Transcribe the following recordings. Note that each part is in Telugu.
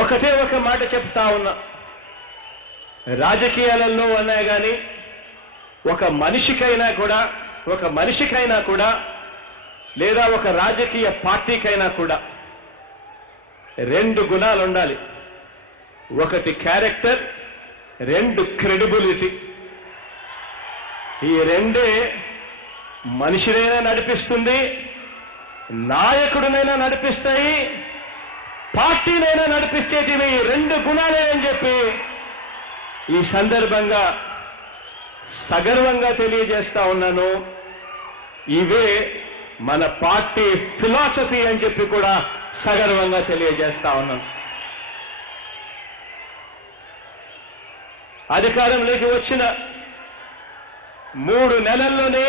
ఒకటే ఒక మాట చెప్తా ఉన్నా, రాజకీయాలలో అన్నా కానీ ఒక మనిషికైనా కూడా లేదా ఒక రాజకీయ పార్టీకైనా కూడా రెండు గుణాలు ఉండాలి. ఒకటి క్యారెక్టర్, రెండు క్రెడిబిలిటీ. ఈ రెండే మనిషినైనా నడిపిస్తుంది, నాయకుడినైనా నడిపిస్తాయి, పార్టీనైనా నడిపిస్తేటివి రెండు గుణాలే అని చెప్పి ఈ సందర్భంగా సగర్వంగా తెలియజేస్తా ఉన్నాను. ఇవే మన పార్టీ ఫిలాసఫీ అని చెప్పి కూడా సగర్వంగా తెలియజేస్తా ఉన్నాను. అధికారంలోకి వచ్చిన 3 నెలల్లోనే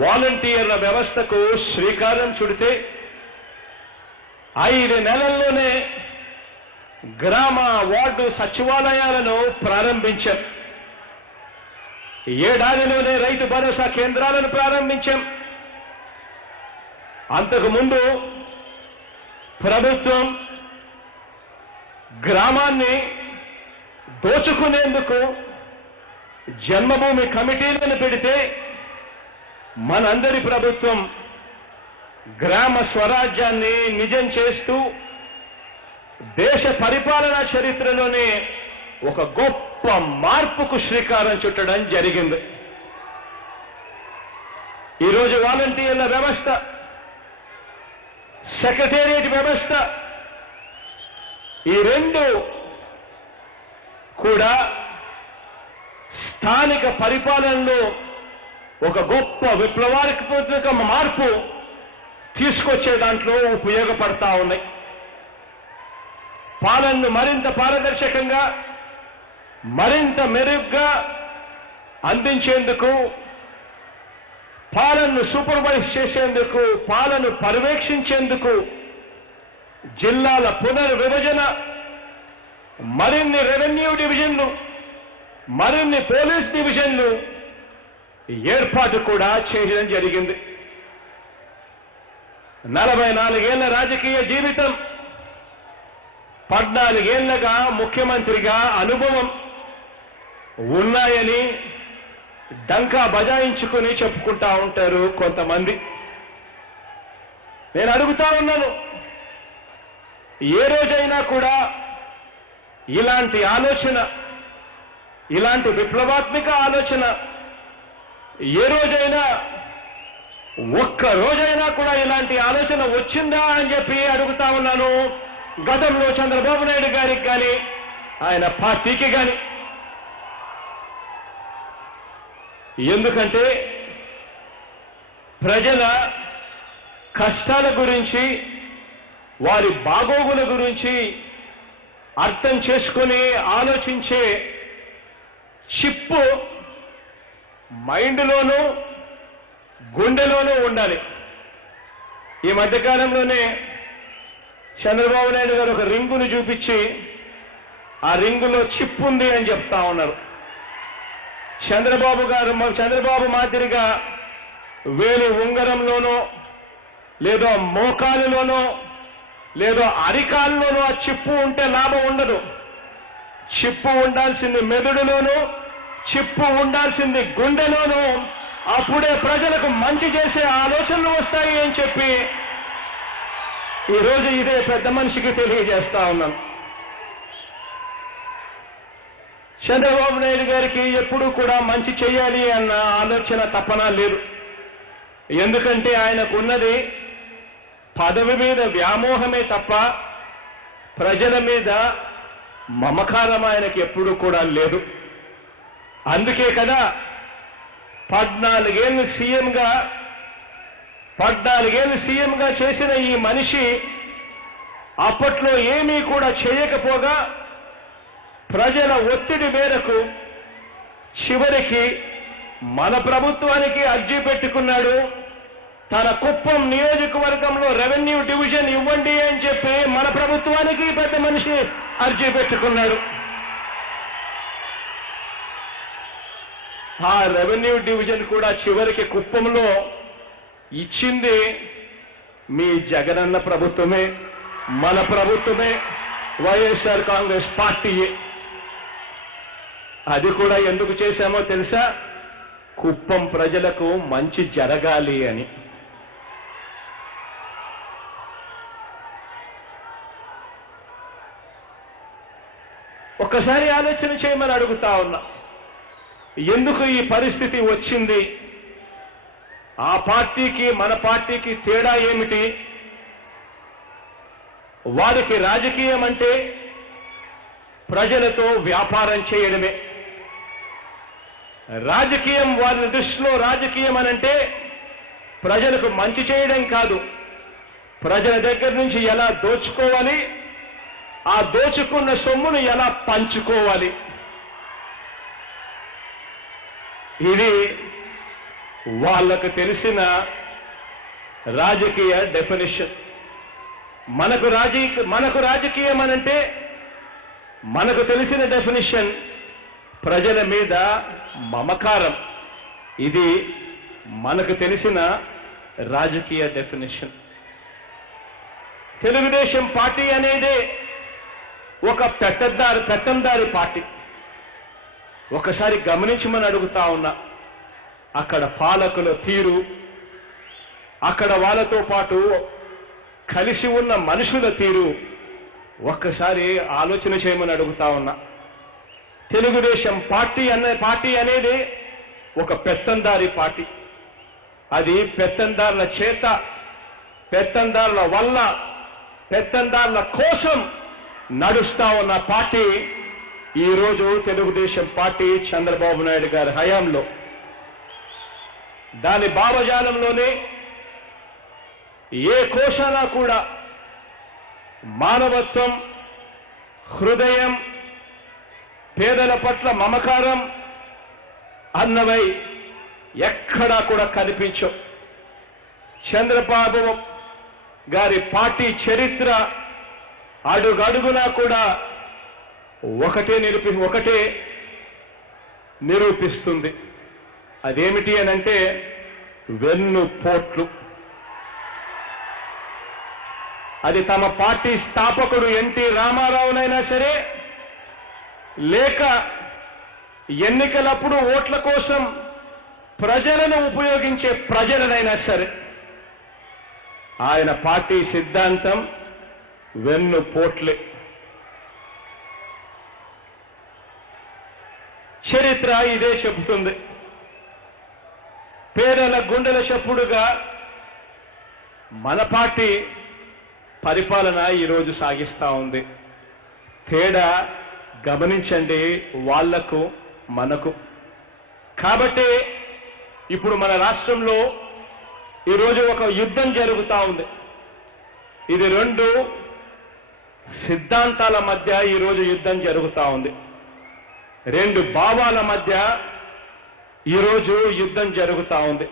వాలంటీర్ల వ్యవస్థకు శ్రీకారం చుడితే 5 నెలల్లోనే గ్రామ వార్డు సచివాలయాలను ప్రారంభించాం. 7 ఏడాదిలోనే రైతు భరోసా కేంద్రాలను ప్రారంభించాం. అంతకుముందు ప్రభుత్వం గ్రామాన్ని దోచుకునేందుకు జన్మభూమి కమిటీలను పెడితే మనందరి ప్రభుత్వం గ్రామ స్వరాజ్యాన్ని నిజం చేస్తూ దేశ పరిపాలనా చరిత్రలోనే ఒక గొప్ప మార్పుకు శ్రీకారం చుట్టడం జరిగింది. ఈరోజు వాలంటీర్ల వ్యవస్థ, సెక్రటేరియట్ వ్యవస్థ, ఈ రెండు కూడా స్థానిక పరిపాలనలో ఒక గొప్ప విప్లవాత్మక మార్పు తీసుకొచ్చే దాంట్లో ఉపయోగపడతా ఉన్నాయి. పాలనను మరింత పారదర్శకంగా, మరింత మెరుగ్గా అందించేందుకు, పాలనను సూపర్వైజ్ చేసేందుకు, పాలనను పర్యవేక్షించేందుకు జిల్లాల పునర్విభజన, మరిన్ని రెవెన్యూ డివిజన్లు, మరిన్ని పోలీస్ డివిజన్లు ఏర్పాటు కూడా చేయడం జరిగింది. 44 ఏళ్ల రాజకీయ జీవితం, 14 ఏళ్లగా ముఖ్యమంత్రిగా అనుభవం ఉన్నాయని డంకా బజాయించుకుని చెప్పుకుంటా ఉంటారు కొంతమంది. నేను అడుగుతా ఉన్నాను, ఏ రోజైనా కూడా ఇలాంటి ఆలోచన, ఇలాంటి విప్లవాత్మక ఆలోచన ఏ రోజైనా, ఒక్క రోజైనా కూడా ఇలాంటి ఆలోచన వచ్చిందా అని చెప్పి అడుగుతా ఉన్నాను. గతంలో చంద్రబాబు నాయుడు గారికి కానీ ఆయన పార్టీకి కానీ. ఎందుకంటే ప్రజల కష్టాల గురించి, వారి బాగోగుల గురించి అర్థం చేసుకుని ఆలోచించే చిప్పు మైండ్లోనూ గుండెలోనూ ఉండాలి. ఈ మధ్యకాలంలోనే చంద్రబాబు నాయుడు గారు ఒక రింగును చూపించి ఆ రింగులో చిప్ ఉంది అని చెప్తా ఉన్నారు. చంద్రబాబు మాదిరిగా వేలు ఉంగరంలోనో, లేదో మోకాలులోనో, లేదో అరికాల్లోనో ఆ చిప్పు ఉంటే లాభం ఉండదు. చిప్పు ఉండాల్సింది మెదడులోనూ, చిప్పు ఉండాల్సింది గుండెలోనూ. అప్పుడే ప్రజలకు మంచి చేసే ఆలోచనలు వస్తాయి అని చెప్పి ఈరోజు ఇదే పెద్ద మనిషికి తెలియజేస్తా ఉన్నాను. చంద్రబాబు నాయుడు గారికి ఎప్పుడూ కూడా మంచి చేయాలి అన్న ఆలోచన తపన లేదు. ఎందుకంటే ఆయనకున్నది పదవి మీద వ్యామోహమే తప్ప ప్రజల మీద మమకారం ఆయనకి ఎప్పుడూ కూడా లేదు. అందుకే కదా 14 ఏళ్ళు సీఎంగా చేసిన ఈ మనిషి అప్పట్లో ఏమీ కూడా చేయకపోగా ప్రజల ఒత్తిడి మేరకు చివరికి మన ప్రభుత్వానికి అర్జీ పెట్టుకున్నాడు. తన కుప్పం నియోజకవర్గంలో రెవెన్యూ డివిజన్ ఇవ్వండి అని చెప్పి మన ప్రభుత్వానికి పెద్ద మనిషి అర్జీ పెట్టుకున్నాడు. ఆ రెవెన్యూ డివిజన్ కూడా చివరికి కుప్పంలో ఇచ్చింది మీ జగనన్న ప్రభుత్వమే, మన ప్రభుత్వమే. వైఎస్ఆర్ కాంగ్రెస్ పార్టీయే. అది కూడా ఎందుకు చేశామో తెలుసా? కుప్పం ప్రజలకు మంచి జరగాలి అని. ఒక్కసారి ఆలోచన చేయమని అడుగుతా ఉన్నా. ఎందుకు ఈ పరిస్థితి వచ్చింది? ఆ పార్టీకి మన పార్టీకి తేడా ఏమిటి? వారికి రాజకీయం అంటే ప్రజలతో వ్యాపారం చేయడమే. రాజకీయం వారి దృష్టిలో రాజకీయం అనంటే ప్రజలకు మంచి చేయడం కాదు, ప్రజల దగ్గర నుంచి ఎలా దోచుకోవాలి, ఆ దోచుకున్న సొమ్మును ఎలా పంచుకోవాలి. ఇది వాళ్ళకు తెలిసిన రాజకీయ డెఫినిషన్. మనకు రాజకీయం అనంటే మనకు తెలిసిన డెఫినిషన్ ప్రజల మీద మమకారం. ఇది మనకు తెలిసిన రాజకీయ డెఫినిషన్. తెలుగుదేశం పార్టీ అనేదే ఒక పెత్తందారి పార్టీ. ఒకసారి గమనించమని అడుగుతా ఉన్నా. అక్కడ పాలకుల తీరు, అక్కడ వాళ్ళతో పాటు కలిసి ఉన్న మనుషుల తీరు ఒక్కసారి ఆలోచన చేయమని అడుగుతా ఉన్నా. తెలుగుదేశం పార్టీ అనేది ఒక పెత్తందారి పార్టీ. అది పెత్తందారుల చేత, పెత్తందారుల వల్ల, పెత్తందారుల కోసం నడుస్తా ఉన్న పార్టీ ఈరోజు తెలుగుదేశం పార్టీ చంద్రబాబు నాయుడు గారి హయాంలో. దాని భావజాలంలోనే ఏ కోశాన కూడా మానవత్వం, హృదయం, పేదల పట్ల మమకారం అన్నవై ఎక్కడా కూడా కనిపించవు. చంద్రబాబు గారి పార్టీ చరిత్ర అడుగడుగునా కూడా ఒకటే నిరూపిస్తుంది. అదేమిటి అనంటే వెన్నుపోట్లు. అది తమ పార్టీ స్థాపకుడు ఎన్టీ రామారావునైనా సరే, లేక ఎన్నికలప్పుడు ఓట్ల కోసం ప్రజలను ఉపయోగించే ప్రజలనైనా సరే, ఆయన పార్టీ సిద్ధాంతం వెన్నుపోట్లే. చరిత్ర ఇదే చెబుతుంది. పేదల గుండెల చప్పుడుగా మన పార్టీ పరిపాలన ఈరోజు సాగిస్తా ఉంది. తేడా గమనించండి, వాళ్లకు మనకు. కాబట్టి ఇప్పుడు మన రాష్ట్రంలో ఈరోజు ఒక యుద్ధం జరుగుతూ ఉంది. ఇది రెండు సిద్ధాంతాల మధ్య ఈరోజు యుద్ధం జరుగుతూ ఉంది. రెండు భావాల మధ్య ఈరోజు యుద్ధం జరుగుతూ ఉంది.